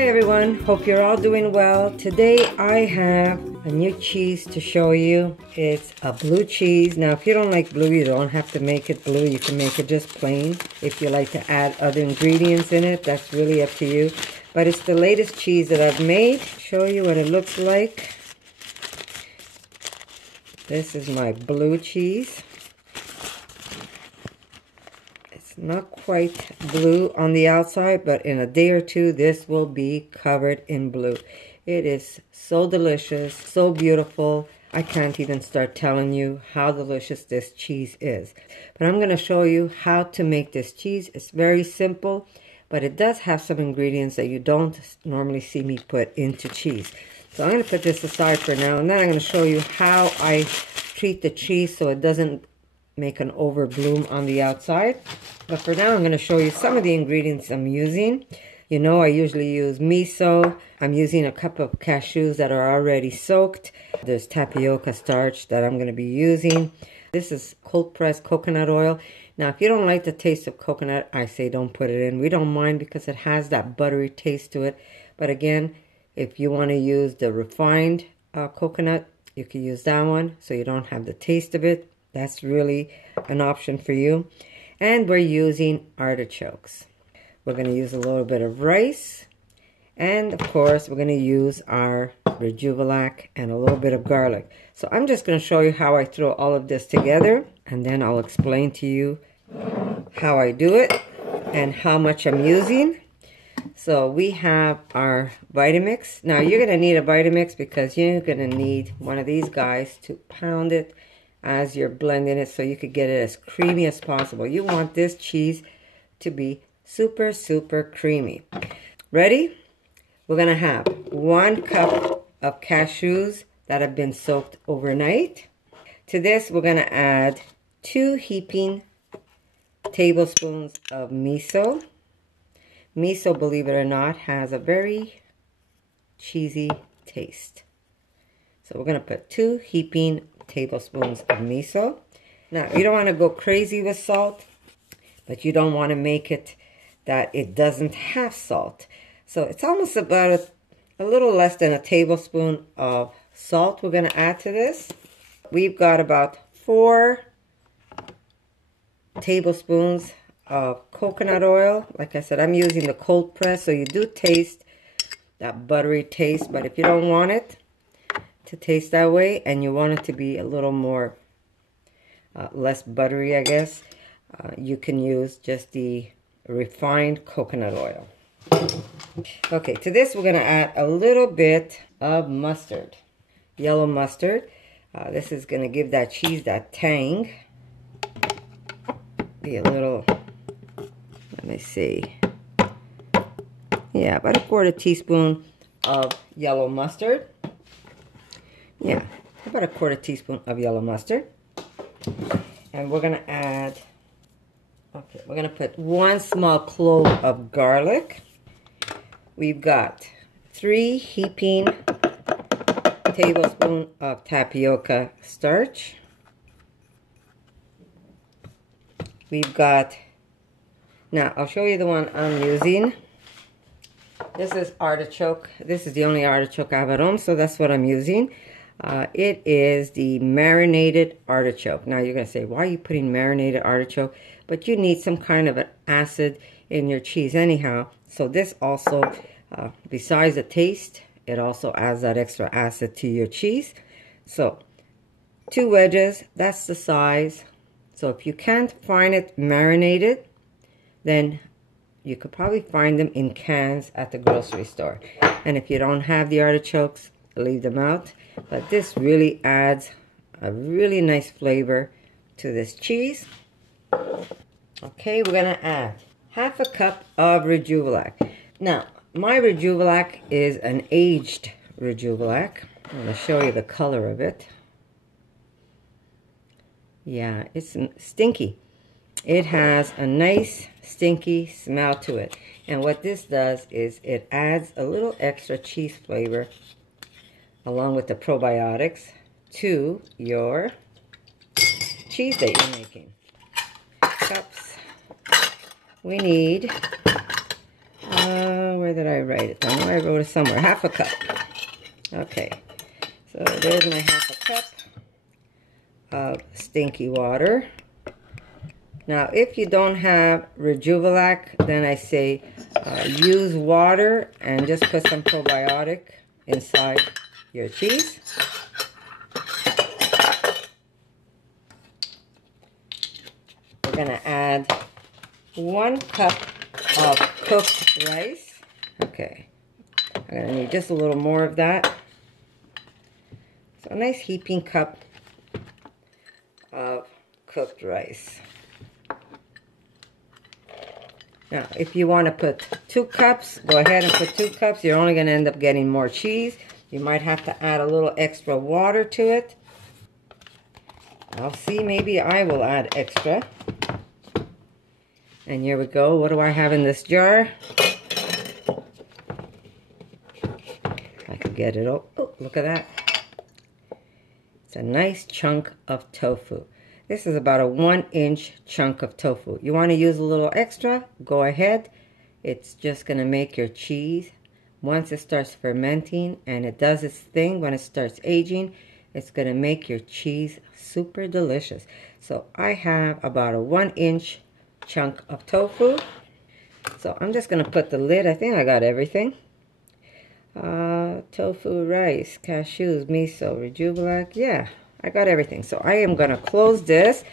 Hi everyone, hope you're all doing well. Today I have a new cheese to show you. It's a blue cheese. Now if you don't like blue, you don't have to make it blue. You can make it just plain. If you like to add other ingredients in it, that's really up to you. But it's the latest cheese that I've made. Show you what it looks like. This is my blue cheese. Not quite blue on the outside, but in a day or two this will be covered in blue. It is so delicious, so beautiful. I can't even start telling you how delicious this cheese is. But I'm going to show you how to make this cheese. It's very simple, but it does have some ingredients that you don't normally see me put into cheese. So I'm going to put this aside for now, and then I'm going to show you how I treat the cheese so it doesn't make an over bloom on the outside. But for now, I'm going to show you some of the ingredients I'm using. You know, I usually use miso. I'm using a cup of cashews that are already soaked. There's tapioca starch that I'm going to be using. This is cold pressed coconut oil. Now, if you don't like the taste of coconut, I say don't put it in. We don't mind because it has that buttery taste to it. But again, if you want to use the refined coconut, you can use that one so you don't have the taste of it. That's really an option for you. And we're using artichokes. We're going to use a little bit of rice. And of course, we're going to use our Rejuvelac and a little bit of garlic. So I'm just going to show you how I throw all of this together. And then I'll explain to you how I do it and how much I'm using. So we have our Vitamix. Now you're going to need a Vitamix because you're going to need one of these guys to pound it as you're blending it so you could get it as creamy as possible. You want this cheese to be super, super creamy. Ready? We're going to have 1 cup of cashews that have been soaked overnight. To this, we're going to add 2 heaping tablespoons of miso. Miso, believe it or not, has a very cheesy taste. So we're going to put 2 heaping tablespoons of miso. Now, you don't want to go crazy with salt, but you don't want to make it that it doesn't have salt. So it's almost about a little less than a tablespoon of salt we're going to add to this. We've got about 4 tablespoons of coconut oil. Like I said, I'm using the cold press, so you do taste that buttery taste, but if you don't want it to taste that way and you want it to be a little more less buttery, I guess, you can use just the refined coconut oil. Okay, to this we're going to add a little bit of mustard, yellow mustard. This is going to give that cheese that tang. Be a little, let me see, yeah, about a 1/4 teaspoon of yellow mustard. Yeah, about a 1/4 teaspoon of yellow mustard. And we're going to add, okay, we're going to put 1 small clove of garlic. We've got 3 heaping tablespoons of tapioca starch. We've got, now I'll show you the one I'm using. This is artichoke. This is the only artichoke I have at home, so that's what I'm using. It is the marinated artichoke. Now you're going to say, why are you putting marinated artichoke? But you need some kind of an acid in your cheese anyhow. So this also, besides the taste, it also adds that extra acid to your cheese. So 2 wedges, that's the size. So if you can't find it marinated, then you could probably find them in cans at the grocery store. And if you don't have the artichokes, leave them out. But this really adds a really nice flavor to this cheese. Okay, we're going to add 1/2 cup of Rejuvelac. Now, my Rejuvelac is an aged Rejuvelac. I'm going to show you the color of it. Yeah, it's stinky. It has a nice stinky smell to it. And what this does is it adds a little extra cheese flavor along with the probiotics to your cheese that you're making. Cups. We need, where where did I write it? I know I wrote it somewhere. Half a cup. Okay. So there's my half a cup of stinky water. Now, if you don't have Rejuvelac, then I say use water and just put some probiotic inside your cheese. We're going to add 1 cup of cooked rice. Okay, I'm going to need just a little more of that. So a nice heaping cup of cooked rice. Now, if you want to put 2 cups, go ahead and put 2 cups. You're only going to end up getting more cheese. You might have to add a little extra water to it. I'll see, maybe I will add extra. And here we go. What do I have in this jar? I could get it. Oh, look at that. It's a nice chunk of tofu. This is about a 1-inch chunk of tofu. You want to use a little extra? Go ahead. It's just going to make your cheese, once it starts fermenting and it does its thing, when it starts aging, it's going to make your cheese super delicious. So I have about a 1-inch chunk of tofu. So I'm just going to put the lid. I think I got everything. Tofu, rice, cashews, miso, Rejuvelac. Yeah, I got everything. So I am going to close this.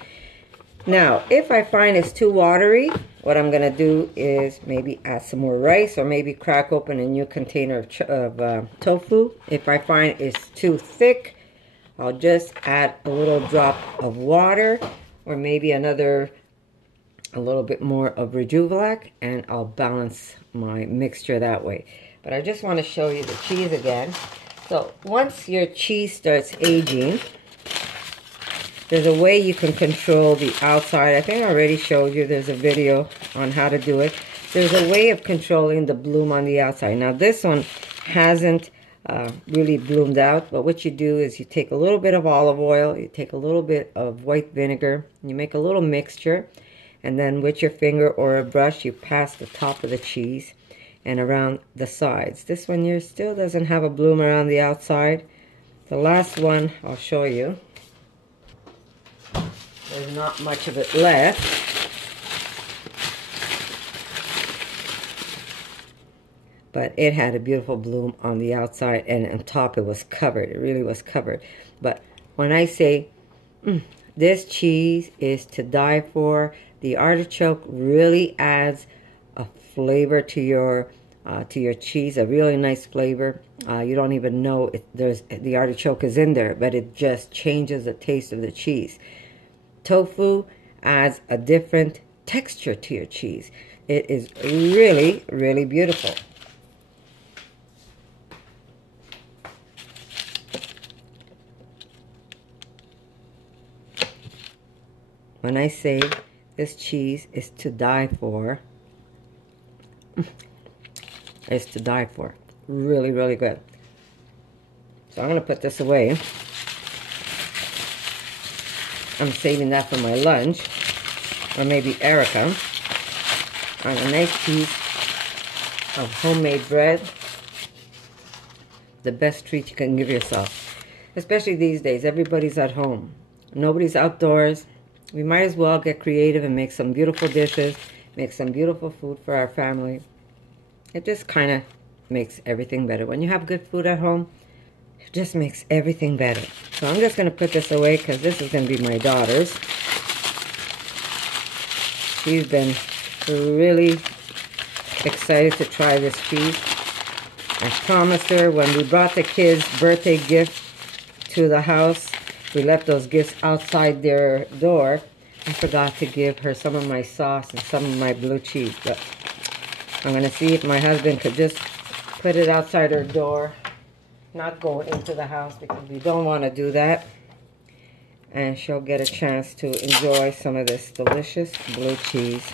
Now, if I find it's too watery, what I'm going to do is maybe add some more rice, or maybe crack open a new container of tofu. If I find it's too thick, I'll just add a little drop of water, or maybe a little bit more of Rejuvelac, and I'll balance my mixture that way. But I just want to show you the cheese again. So once your cheese starts aging, there's a way you can control the outside. I think I already showed you. There's a video on how to do it. There's a way of controlling the bloom on the outside. Now this one hasn't really bloomed out, but what you do is you take a little bit of olive oil, you take a little bit of white vinegar, you make a little mixture, and then with your finger or a brush you pass the top of the cheese and around the sides. This one here still doesn't have a bloom around the outside. The last one I'll show you. There's not much of it left. But it had a beautiful bloom on the outside, and on top it was covered. It really was covered. But when I say this cheese is to die for, the artichoke really adds a flavor to your cheese, a really nice flavor. You don't even know the artichoke is in there, but it just changes the taste of the cheese. Tofu adds a different texture to your cheese. It is really, really beautiful. When I say this cheese is to die for, it's to die for. Really, really good. So I'm going to put this away. I'm saving that for my lunch, or maybe Erica, on a nice piece of homemade bread. The best treat you can give yourself. Especially these days, everybody's at home. Nobody's outdoors. We might as well get creative and make some beautiful dishes, make some beautiful food for our family. It just kind of makes everything better. When you have good food at home, it just makes everything better. So I'm just going to put this away because this is going to be my daughter's. She's been really excited to try this cheese. I promised her when we brought the kids' birthday gift to the house, we left those gifts outside their door. I forgot to give her some of my sauce and some of my blue cheese. But I'm going to see if my husband could just put it outside her door, not go into the house, because we don't want to do that. And she'll get a chance to enjoy some of this delicious blue cheese.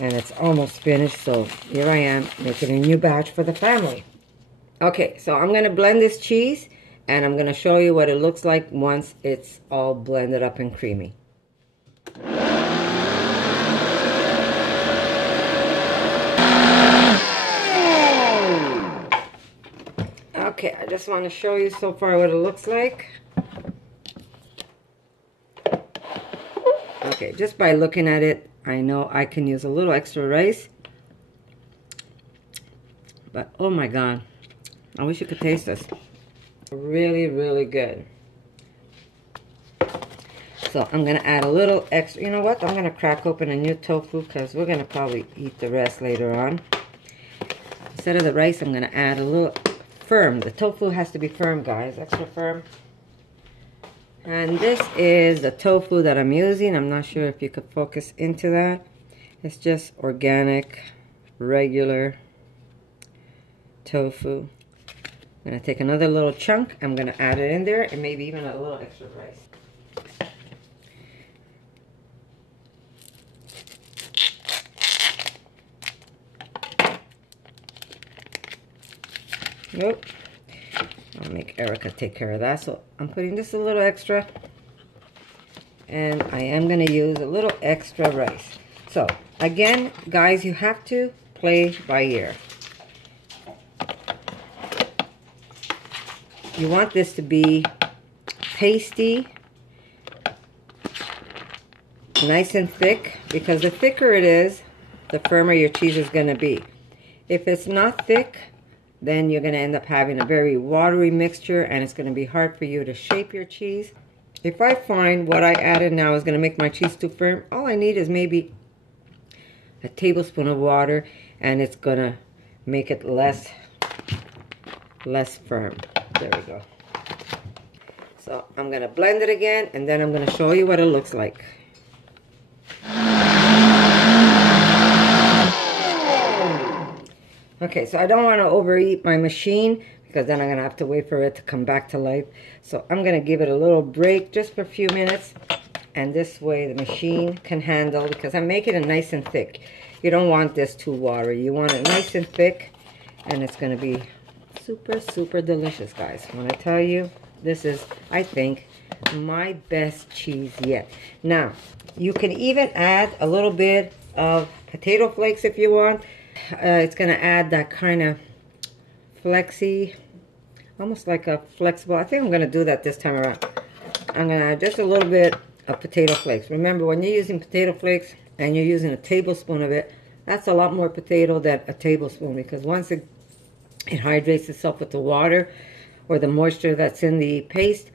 And it's almost finished, so here I am making a new batch for the family. Okay, so I'm going to blend this cheese, and I'm going to show you what it looks like once it's all blended up and creamy. Okay, I just want to show you so far what it looks like. Okay, just by looking at it, I know I can use a little extra rice. But oh my God, I wish you could taste this. Really, really good. So I'm gonna add a little extra. You know what? I'm gonna crack open a new tofu because we're gonna probably eat the rest later on. Instead of the rice, I'm gonna add a little firm. The tofu has to be firm, guys, extra firm. And this is the tofu that I'm using. I'm not sure if you could focus into that. It's just organic, regular tofu. I'm gonna take another little chunk. I'm gonna add it in there and maybe even a little extra rice. Nope. I'll make Erica take care of that. So I'm putting just a little extra. And I am going to use a little extra rice. So again, guys, you have to play by ear. You want this to be pasty, nice and thick, because the thicker it is, the firmer your cheese is going to be. If it's not thick, then you're going to end up having a very watery mixture, and it's going to be hard for you to shape your cheese. If I find what I added now is going to make my cheese too firm, all I need is maybe a tablespoon of water, and it's going to make it less firm. There we go. So I'm going to blend it again, and then I'm going to show you what it looks like. Okay, so I don't want to overheat my machine because then I'm going to have to wait for it to come back to life. So I'm going to give it a little break just for a few minutes. And this way the machine can handle, because I'm making it nice and thick. You don't want this too watery. You want it nice and thick, and it's going to be super, super delicious, guys. When I tell you, this is, I think, my best cheese yet. Now, you can even add a little bit of potato flakes if you want. It's going to add that kind of flexy, almost like a flexible. I think I'm going to do that this time around. I'm going to add just a little bit of potato flakes. Remember, when you're using potato flakes and you're using a tablespoon of it, that's a lot more potato than a tablespoon, because once it hydrates itself with the water or the moisture that's in the paste,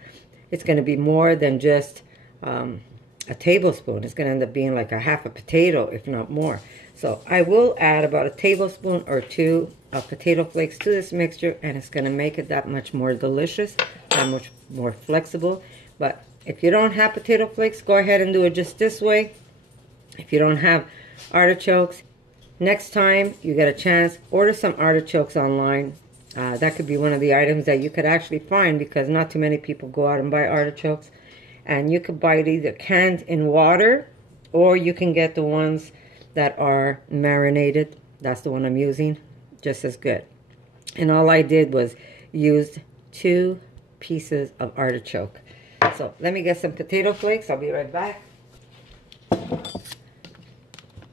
it's going to be more than just a tablespoon. It's going to end up being like a half a potato, if not more. So I will add about a tablespoon or two of potato flakes to this mixture, and it's going to make it that much more delicious and much more flexible. But if you don't have potato flakes, go ahead and do it just this way. If you don't have artichokes, next time you get a chance, order some artichokes online. That could be one of the items that you could actually find, because not too many people go out and buy artichokes. And you could buy it either canned in water, or you can get the ones that are marinated. That's the one I'm using, just as good. And all I did was use 2 pieces of artichoke. So let me get some potato flakes. I'll be right back.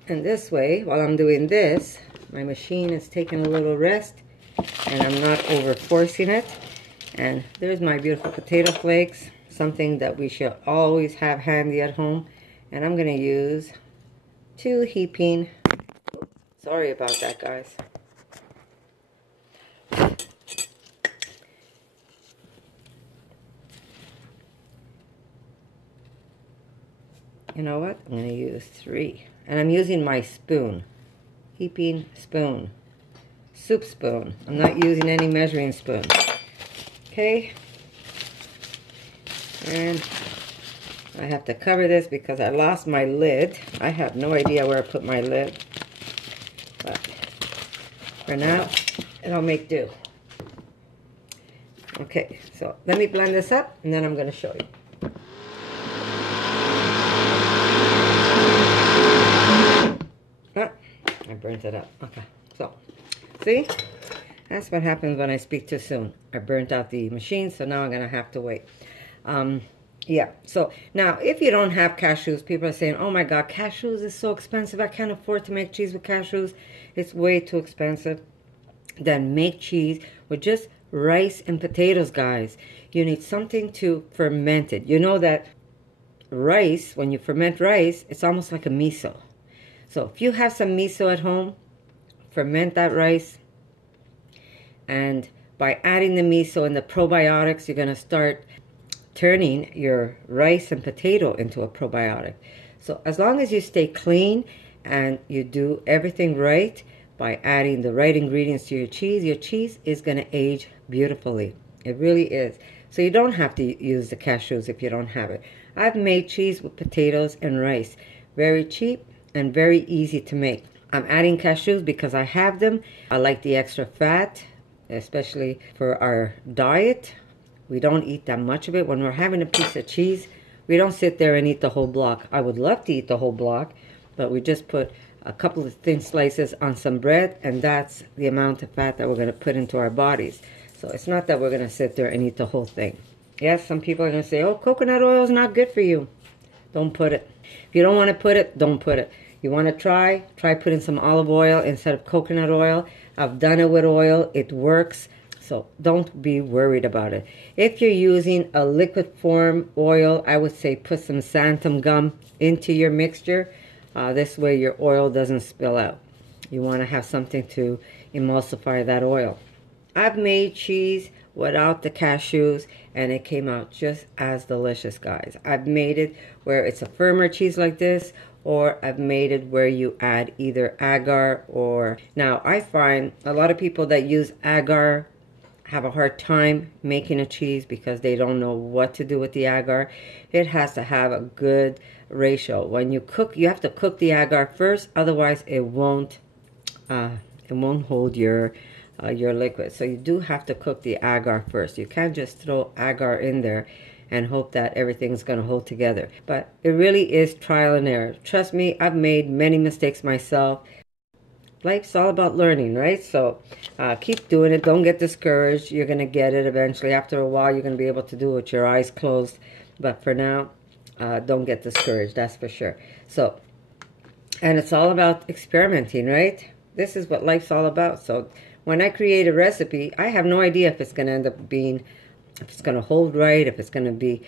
And this way, while I'm doing this, my machine is taking a little rest, and I'm not over forcing it. And there's my beautiful potato flakes, something that we should always have handy at home. And I'm going to use 2 heaping. Sorry about that, guys. You know what? I'm going to use 3. And I'm using my spoon. Heaping spoon. Soup spoon. I'm not using any measuring spoon. Okay. And I have to cover this because I lost my lid. I have no idea where I put my lid. But for now, it'll make do. Okay, so let me blend this up, and then I'm going to show you. I burnt it up. Okay, so see, that's what happens when I speak too soon. I burnt out the machine, so now I'm gonna have to wait. Yeah, so now if you don't have cashews, people are saying, oh my god, cashews is so expensive, I can't afford to make cheese with cashews, it's way too expensive. Then make cheese with just rice and potatoes, guys. You need something to ferment it. You know that rice, when you ferment rice, it's almost like a miso. So if you have some miso at home, ferment that rice, and by adding the miso and the probiotics, you're going to start turning your rice and potato into a probiotic. So as long as you stay clean and you do everything right by adding the right ingredients to your cheese is going to age beautifully. It really is. So you don't have to use the cashews if you don't have it. I've made cheese with potatoes and rice. Very cheap and very easy to make. I'm adding cashews because I have them. I like the extra fat, especially for our diet. We don't eat that much of it. When we're having a piece of cheese, we don't sit there and eat the whole block. I would love to eat the whole block, but we just put a couple of thin slices on some bread, and that's the amount of fat that we're going to put into our bodies. So it's not that we're going to sit there and eat the whole thing. Yes, some people are going to say, oh, coconut oil is not good for you. Don't put it. If you don't want to put it, don't put it. You want to try putting some olive oil instead of coconut oil. I've done it with oil. It works. So don't be worried about it. If you're using a liquid form oil, I would say put some xanthan gum into your mixture. This way your oil doesn't spill out. You want to have something to emulsify that oil. I've made cheese without the cashews, and it came out just as delicious, guys. I've made it where it's a firmer cheese like this, or I've made it where you add either agar or... Now, I find a lot of people that use agar have a hard time making a cheese because they don't know what to do with the agar. It has to have a good ratio. When you cook, you have to cook the agar first, otherwise it won't hold your liquid. So you do have to cook the agar first. You can't just throw agar in there and hope that everything's going to hold together. But it really is trial and error. Trust me, I've made many mistakes myself. Life's all about learning, right? So keep doing it. Don't get discouraged. You're going to get it eventually. After a while, you're going to be able to do it with your eyes closed. But for now, don't get discouraged, that's for sure. So, and it's all about experimenting, right? This is what life's all about. So when I create a recipe, I have no idea if it's going to end up being, if it's going to hold right, if it's going to be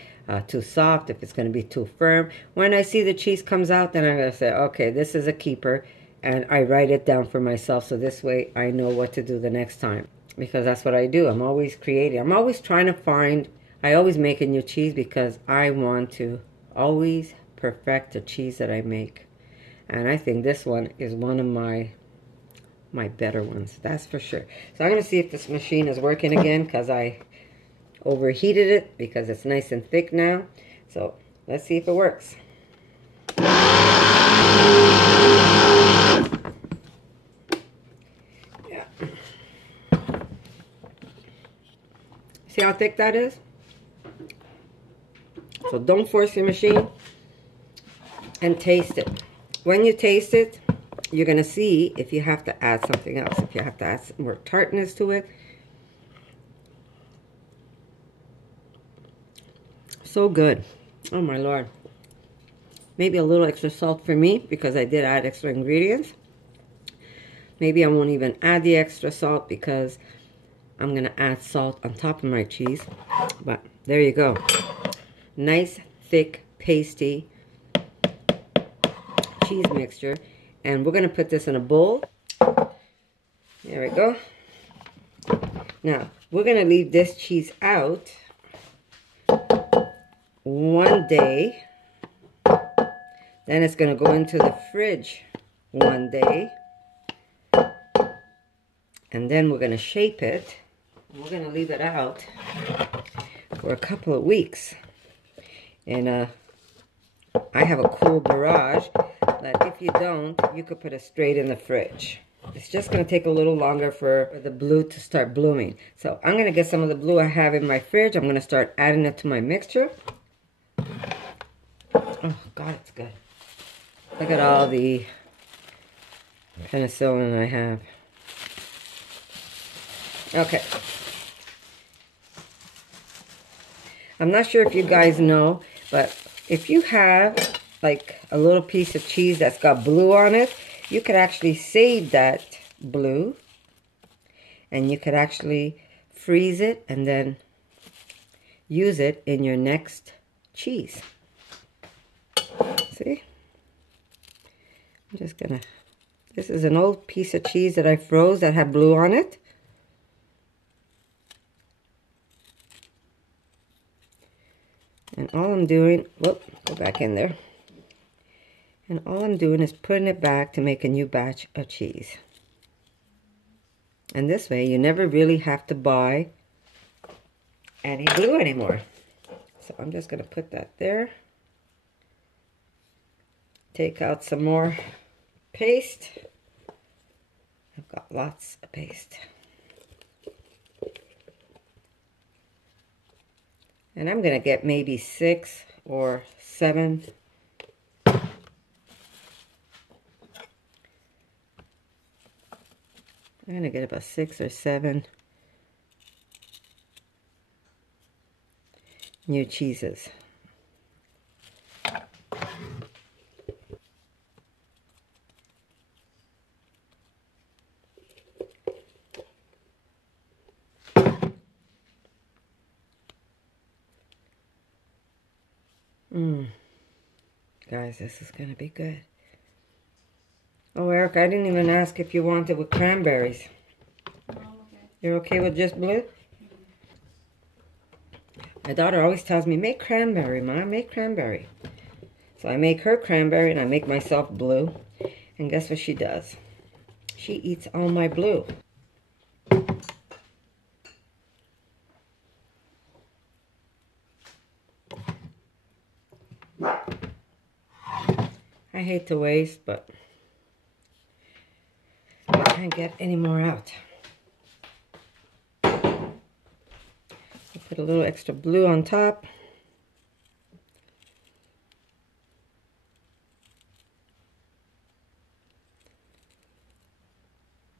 too soft, if it's going to be too firm. When I see the cheese comes out, then I'm going to say, okay, this is a keeper. And I write it down for myself, so this way I know what to do the next time. Because that's what I do. I'm always creating. I'm always trying to find, I always make a new cheese because I want to always perfect the cheese that I make. And I think this one is one of my better ones, that's for sure. So I'm going to see if this machine is working again because I overheated it because it's nice and thick now. So let's see if it works. See how thick that is? So don't force your machine and taste it. When you taste it, you're going to see if you have to add something else. If you have to add some more tartness to it. So good. Oh my Lord. Maybe a little extra salt for me because I did add extra ingredients. Maybe I won't even add the extra salt because I'm going to add salt on top of my cheese. But there you go. Nice, thick, pasty cheese mixture. And we're going to put this in a bowl. There we go. Now, we're going to leave this cheese out one day. Then it's going to go into the fridge one day. And then we're going to shape it. We're going to leave it out for a couple of weeks. And I have a cool garage, but if you don't, you could put it straight in the fridge. It's just going to take a little longer for the blue to start blooming. So I'm going to get some of the blue I have in my fridge. I'm going to start adding it to my mixture. Oh, God, it's good. Look at all the penicillin I have. Okay. I'm not sure if you guys know, but if you have like a little piece of cheese that's got blue on it, you could actually save that blue and you could actually freeze it, and then use it in your next cheese. See? I'm just gonna, this is an old piece of cheese that I froze that had blue on it. And all I'm doing, whoop, go back in there. And all I'm doing is putting it back to make a new batch of cheese. And this way, you never really have to buy any glue anymore. So I'm just going to put that there. Take out some more paste. I've got lots of paste. And I'm going to get maybe 6 or 7. I'm going to get about 6 or 7 new cheeses. Guys, this is going to be good. Oh, Eric, I didn't even ask if you wanted with cranberries. Oh, okay. You're okay with just blue? My daughter always tells me, make cranberry, Mom, make cranberry. So I make her cranberry and I make myself blue. And guess what she does? She eats all my blue. I hate to waste, but I can't get any more out. I put a little extra blue on top.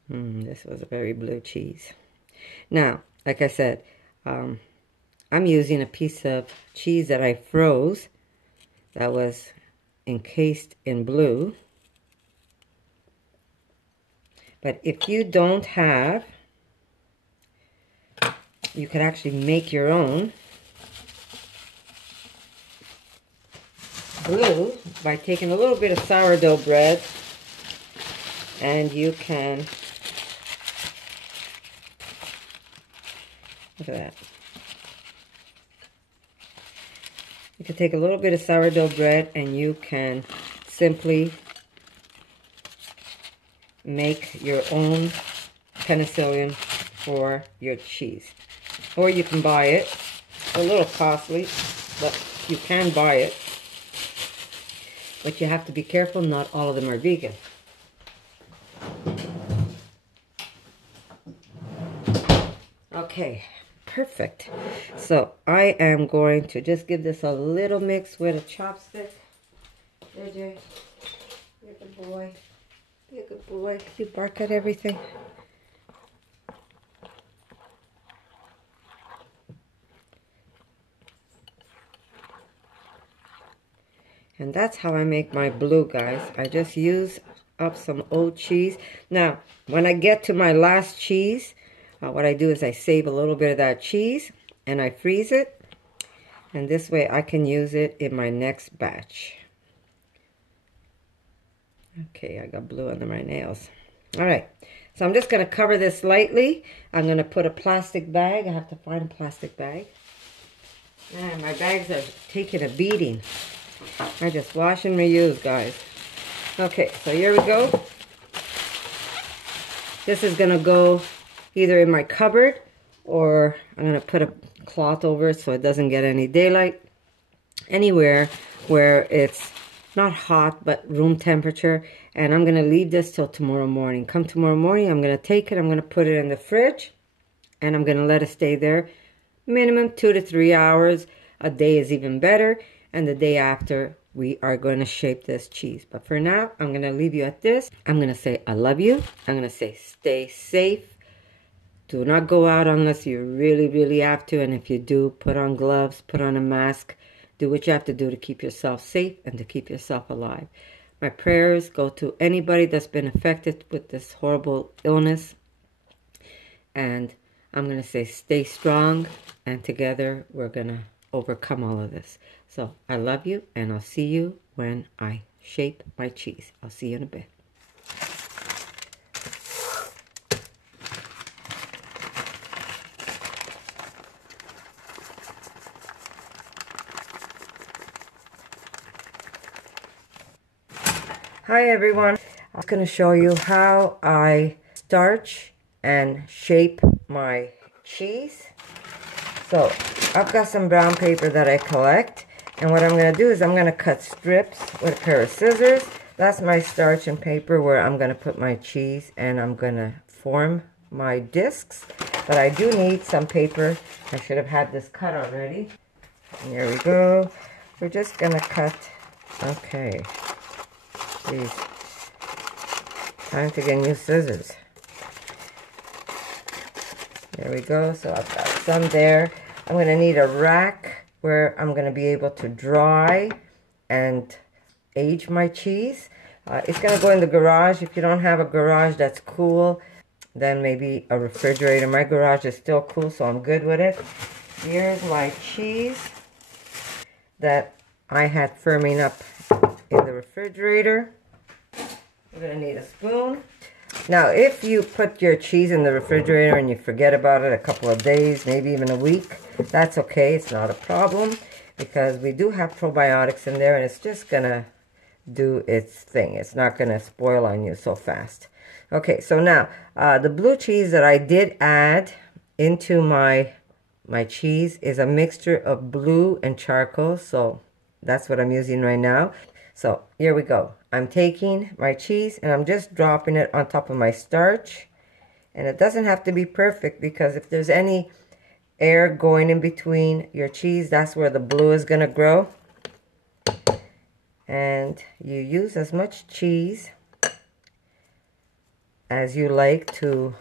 This was a very blue cheese. Now, like I said, I'm using a piece of cheese that I froze that was encased in blue. But if you don't have, you could actually make your own blue by taking a little bit of sourdough bread, and you can, look at that. You can take a little bit of sourdough bread and you can simply make your own penicillin for your cheese. Or you can buy it. It's a little costly, but you can buy it. But you have to be careful, not all of them are vegan. Okay. Perfect. So I am going to just give this a little mix with a chopstick. There, Jay. Be a good boy. Be a good boy. You bark at everything. And that's how I make my blue, guys. I just use up some old cheese. Now, when I get to my last cheese, what I do is I save a little bit of that cheese and I freeze it, and this way I can use it in my next batch. Okay, I got blue under my nails. All right, so I'm just going to cover this lightly. I'm going to put a plastic bag. I have to find a plastic bag. Man, my bags are taking a beating. I just wash and reuse, guys. Okay, so here we go. This is going to go either in my cupboard, or I'm going to put a cloth over it so it doesn't get any daylight. Anywhere where it's not hot, but room temperature. And I'm going to leave this till tomorrow morning. Come tomorrow morning, I'm going to take it, I'm going to put it in the fridge, and I'm going to let it stay there minimum 2 to 3 hours. A day is even better. And the day after, we are going to shape this cheese. But for now, I'm going to leave you at this. I'm going to say I love you. I'm going to say stay safe. Do not go out unless you really, really have to. And if you do, put on gloves, put on a mask. Do what you have to do to keep yourself safe and to keep yourself alive. My prayers go to anybody that's been affected with this horrible illness. And I'm going to say stay strong, and together we're going to overcome all of this. So I love you, and I'll see you when I shape my cheese. I'll see you in a bit. Hi everyone, I'm going to show you how I starch and shape my cheese. So I've got some brown paper that I collect, and what I'm going to do is I'm going to cut strips with a pair of scissors. That's my starch and paper where I'm going to put my cheese, and I'm going to form my discs. But I do need some paper. I should have had this cut already. And here we go. We're just going to cut. Okay. Jeez. Time to get new scissors. There we go. So I've got some there. I'm going to need a rack where I'm going to be able to dry and age my cheese. It's going to go in the garage. If you don't have a garage, that's cool. Then maybe a refrigerator. My garage is still cool, so I'm good with it. Here's my cheese that I had firming up in the refrigerator. We're going to need a spoon. Now, if you put your cheese in the refrigerator and you forget about it a couple of days, maybe even a week, that's okay. It's not a problem because we do have probiotics in there, and it's just going to do its thing. It's not going to spoil on you so fast. Okay, so now the blue cheese that I did add into my cheese is a mixture of blue and charcoal, so that's what I'm using right now. So here we go. I'm taking my cheese and I'm just dropping it on top of my starch. And it doesn't have to be perfect, because if there's any air going in between your cheese, that's where the blue is going to grow. And you use as much cheese as you like to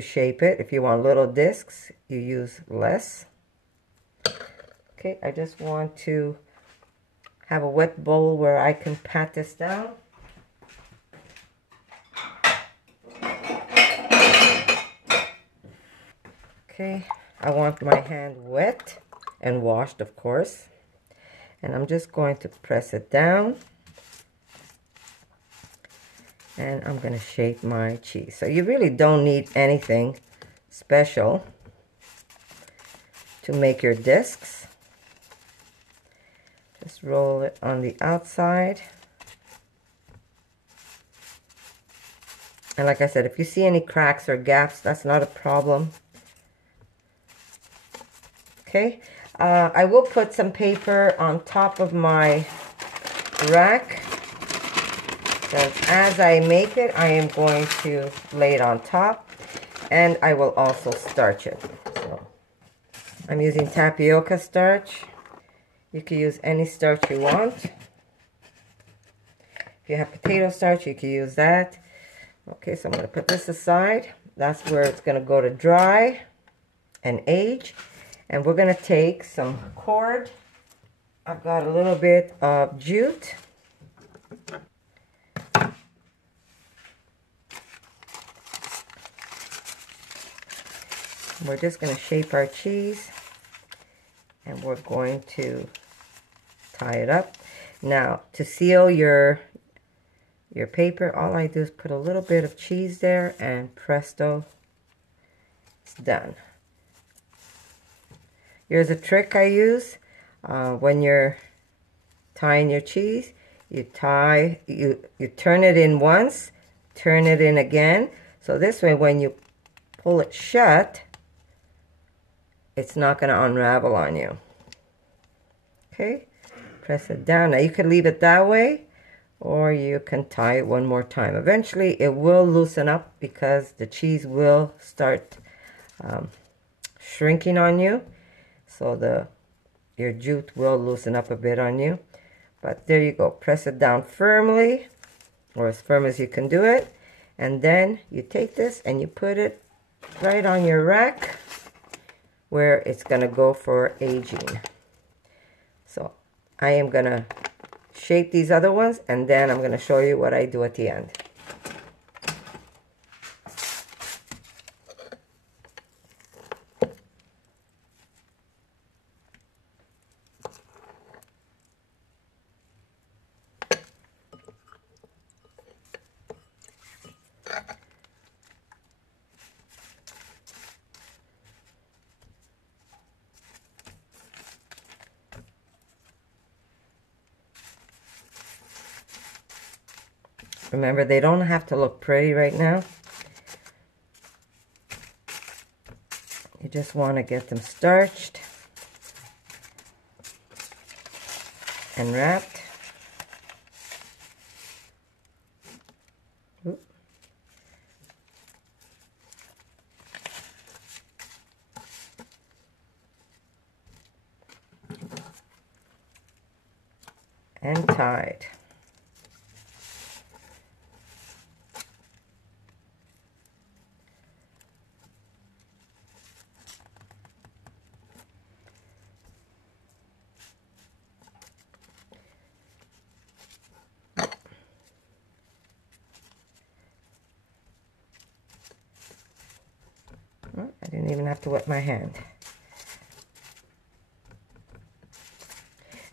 shape it. If you want little discs, you use less. Okay, I just want to have a wet bowl where I can pat this down. Okay, I want my hand wet and washed, of course. And I'm just going to press it down. And I'm going to shape my cheese. So you really don't need anything special to make your discs. Just roll it on the outside. And like I said, if you see any cracks or gaps, that's not a problem. Okay, I will put some paper on top of my rack, because as I make it, I am going to lay it on top, and I will also starch it. So I'm using tapioca starch. You can use any starch you want. If you have potato starch, you can use that. Okay, so I'm going to put this aside. That's where it's going to go to dry and age. And we're going to take some cord. I've got a little bit of jute. We're just going to shape our cheese. And we're going to tie it up. Now, to seal your paper, all I do is put a little bit of cheese there, and presto, it's done. Here's a trick I use. When you're tying your cheese, you turn it in once, turn it in again. So this way, when you pull it shut, it's not going to unravel on you. Okay, press it down. Now you can leave it that way, or you can tie it one more time. Eventually it will loosen up because the cheese will start shrinking on you. So your jute will loosen up a bit on you. But there you go. Press it down firmly, or as firm as you can do it. And then you take this and you put it right on your rack, where it's going to go for aging. So I am going to shape these other ones, and then I'm going to show you what I do at the end. Remember, they don't have to look pretty right now. You just want to get them starched and wrapped. Oop. And tied. I didn't even have to wet my hand.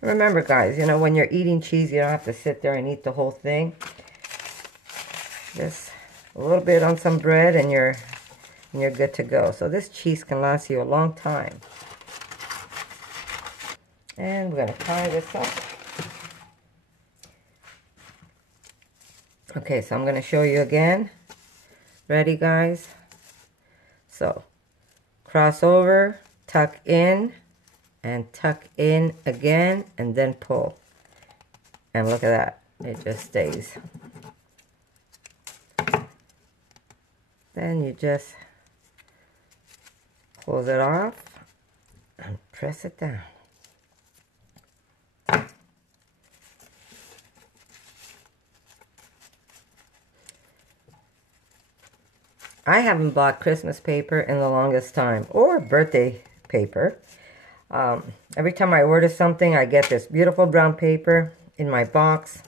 Remember, guys, you know, when you're eating cheese, you don't have to sit there and eat the whole thing. Just a little bit on some bread and you're good to go. So this cheese can last you a long time. And we're going to tie this up. Okay, so I'm going to show you again. Ready, guys? So, cross over, tuck in, and tuck in again, and then pull. And look at that. It just stays. Then you just close it off and press it down. I haven't bought Christmas paper in the longest time, or birthday paper. Every time I order something, I get this beautiful brown paper in my box.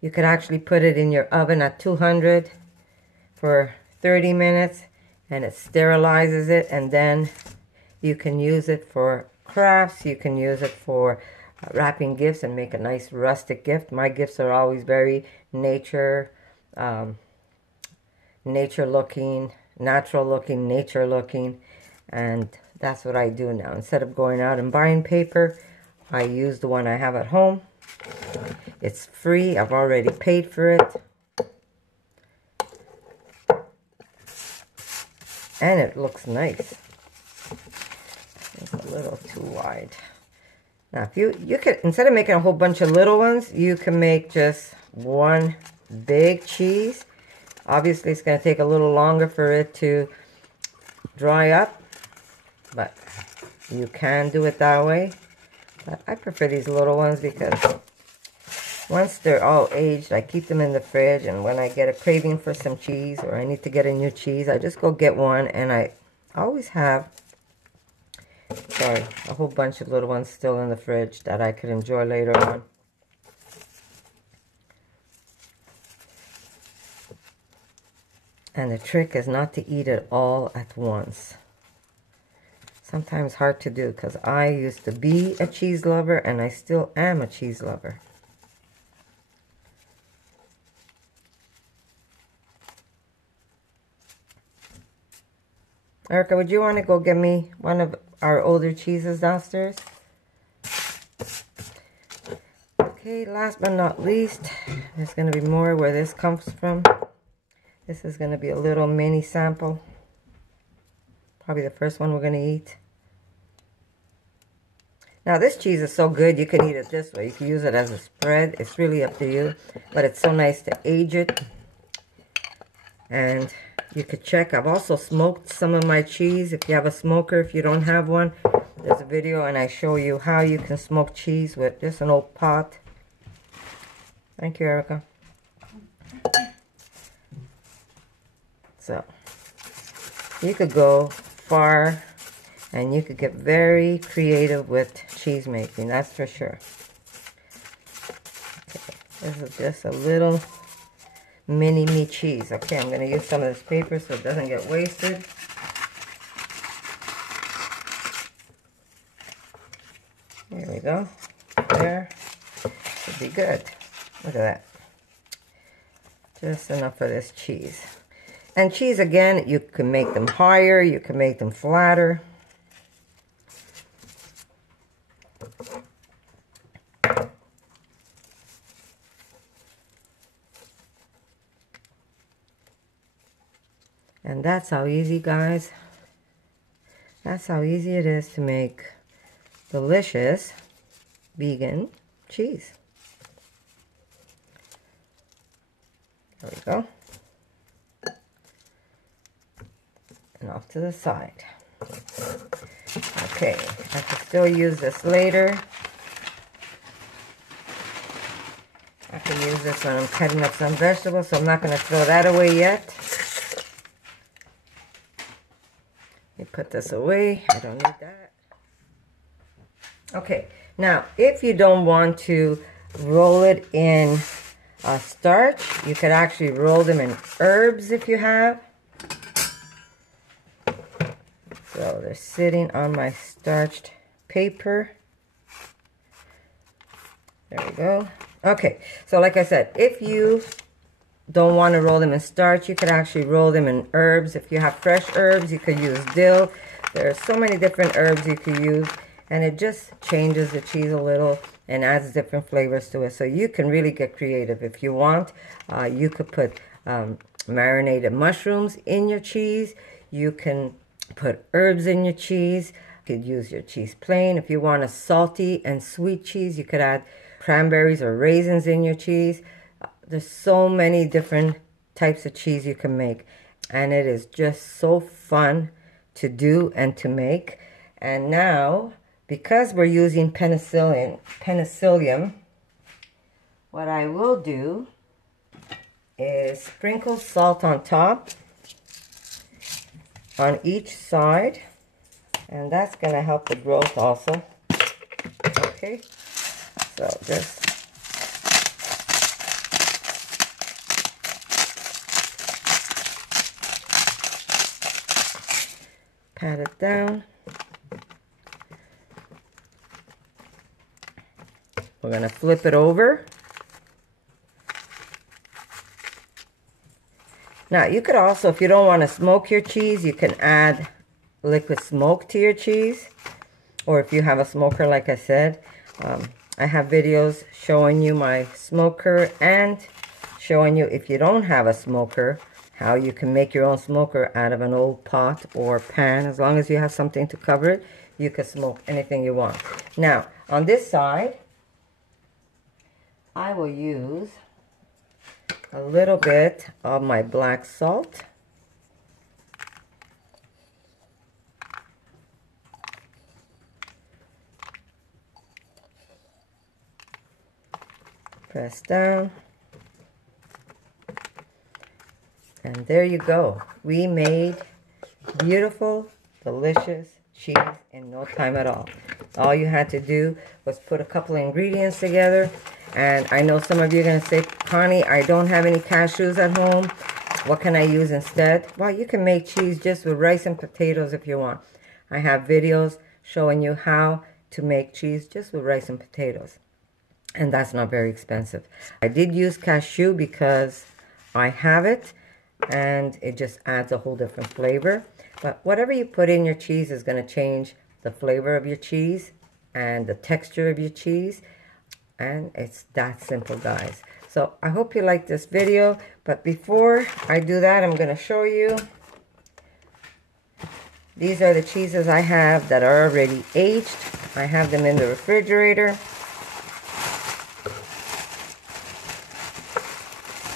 You could actually put it in your oven at 200 for 30 minutes, and it sterilizes it, and then you can use it for crafts. You can use it for wrapping gifts and make a nice rustic gift. My gifts are always very nature looking, natural looking, nature looking, and that's what I do now. Instead of going out and buying paper, I use the one I have at home. It's free. I've already paid for it. And it looks nice. It's a little too wide. Now, if you could, instead of making a whole bunch of little ones, you can make just one big cheese. Obviously, it's going to take a little longer for it to dry up, but you can do it that way. But I prefer these little ones because once they're all aged, I keep them in the fridge, and when I get a craving for some cheese or I need to get a new cheese, I just go get one, and I always have, a whole bunch of little ones still in the fridge that I could enjoy later on. And the trick is not to eat it all at once. Sometimes hard to do because I used to be a cheese lover and I still am a cheese lover. Erica, would you want to go get me one of our older cheeses downstairs? Okay, last but not least, there's going to be more where this comes from. This is going to be a little mini sample. Probably the first one we're going to eat. Now this cheese is so good you can eat it this way. You can use it as a spread. It's really up to you. But it's so nice to age it. And you could check. I've also smoked some of my cheese. If you have a smoker, if you don't have one, there's a video and I show you how you can smoke cheese with just an old pot. Thank you, Erica. So, you could go far and you could get very creative with cheese making, that's for sure. Okay, this is just a little mini me cheese. Okay, I'm going to use some of this paper so it doesn't get wasted. There we go. There. Should be good. Look at that. Just enough of this cheese. And cheese, again, you can make them higher, you can make them flatter. And that's how easy, guys. That's how easy it is to make delicious vegan cheese. There we go. And off to the side. Okay, I can still use this later. I can use this when I'm cutting up some vegetables, so I'm not going to throw that away yet. Let me put this away. I don't need that. Okay, now if you don't want to roll it in starch, you could actually roll them in herbs if you have. So they're sitting on my starched paper. There we go. Okay, so like I said, if you don't want to roll them in starch, you could actually roll them in herbs. If you have fresh herbs, you could use dill. There are so many different herbs you could use, and it just changes the cheese a little and adds different flavors to it. So you can really get creative. If you want, you could put marinated mushrooms in your cheese. You can put herbs in your cheese. You could use your cheese plain. If you want a salty and sweet cheese, you could add cranberries or raisins in your cheese. There's so many different types of cheese you can make, and it is just so fun to do and to make. And now, because we're using penicillium, what I will do is sprinkle salt on top on each side, and that's going to help the growth also. Okay, so just pat it down. We're going to flip it over. Now, you could also, if you don't want to smoke your cheese, you can add liquid smoke to your cheese. Or if you have a smoker, like I said, I have videos showing you my smoker and showing you, if you don't have a smoker, how you can make your own smoker out of an old pot or pan. As long as you have something to cover it, you can smoke anything you want. Now, on this side, I will use a little bit of my black salt. Press down. And there you go. We made beautiful, delicious cheese in no time at all. All you had to do was put a couple of ingredients together. And I know some of you are going to say, Connie, I don't have any cashews at home. What can I use instead? Well, you can make cheese just with rice and potatoes if you want. I have videos showing you how to make cheese just with rice and potatoes. And that's not very expensive. I did use cashew because I have it, and it just adds a whole different flavor. But whatever you put in your cheese is going to change the flavor of your cheese and the texture of your cheese. And it's that simple, guys. So I hope you like this video. But before I do that, I'm going to show you. These are the cheeses I have that are already aged. I have them in the refrigerator.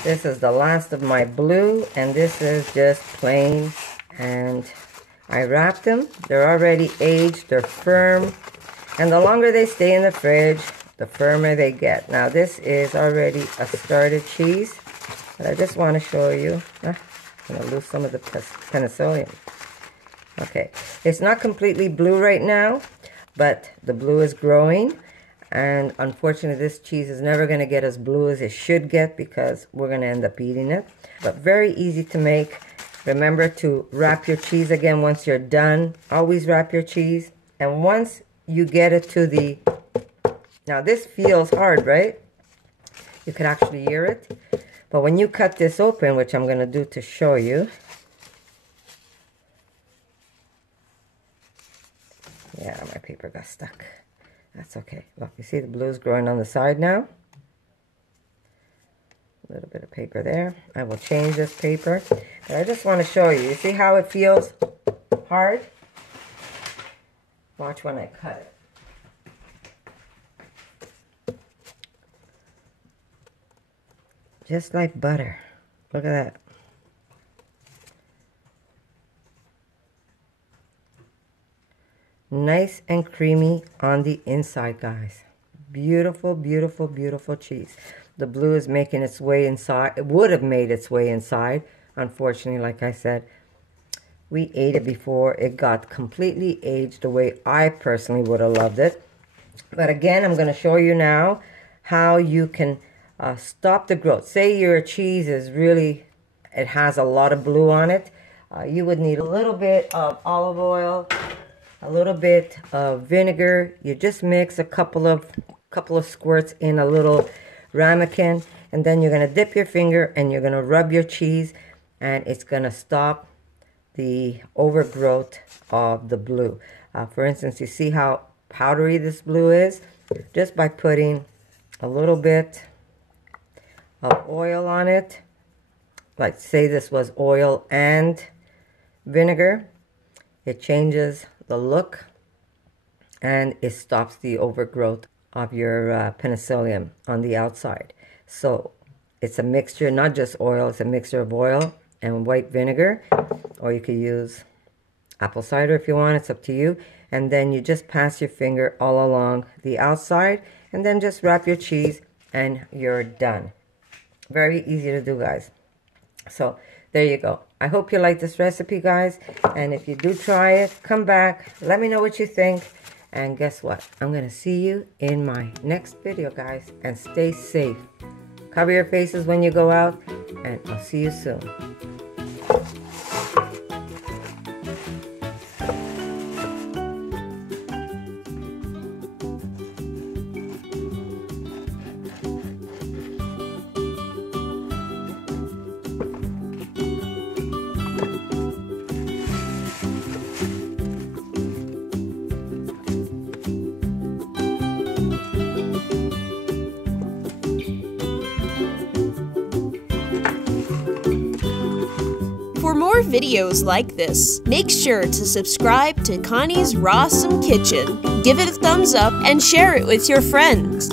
This is the last of my blue, and this is just plain. And I wrapped them. They're already aged. They're firm. And the longer they stay in the fridge, the firmer they get. Now, this is already a started cheese, but I just want to show you. I'm going to lose some of the penicillium. Okay, it's not completely blue right now, but the blue is growing. And unfortunately, this cheese is never going to get as blue as it should get because we're going to end up eating it. But very easy to make. Remember to wrap your cheese again once you're done. Always wrap your cheese. And once you get it to the... Now, this feels hard, right? You could actually hear it. But when you cut this open, which I'm going to do to show you. Yeah, my paper got stuck. That's okay. Look, you see the blue's growing on the side now? A little bit of paper there. I will change this paper. But I just want to show you. You see how it feels hard? Watch when I cut it. Just like butter. Look at that. Nice and creamy on the inside, guys. Beautiful, beautiful, beautiful cheese. The blue is making its way inside. It would have made its way inside. Unfortunately, like I said, we ate it before it got completely aged the way I personally would have loved it. But again, I'm going to show you now how you can stop the growth. Say your cheese is really, it has a lot of blue on it. You would need a little bit of olive oil, a little bit of vinegar. You just mix a couple of squirts in a little ramekin, and then you're going to dip your finger and you're going to rub your cheese, and it's going to stop the overgrowth of the blue. For instance, you see how powdery this blue is? Just by putting a little bit of oil on it, like say this was oil and vinegar, it changes the look and it stops the overgrowth of your penicillium on the outside. So it's a mixture, not just oil, it's a mixture of oil and white vinegar, or you could use apple cider if you want, it's up to you. And then you just pass your finger all along the outside and then just wrap your cheese and you're done. Very easy to do, guys. So there you go. I hope you like this recipe, guys, and if you do try it, come back, let me know what you think, and guess what? I'm gonna see you in my next video, guys, and stay safe. Cover your faces when you go out, and I'll see you soon. For more videos like this, make sure to subscribe to Connie's RAWsome Kitchen, give it a thumbs up, and share it with your friends.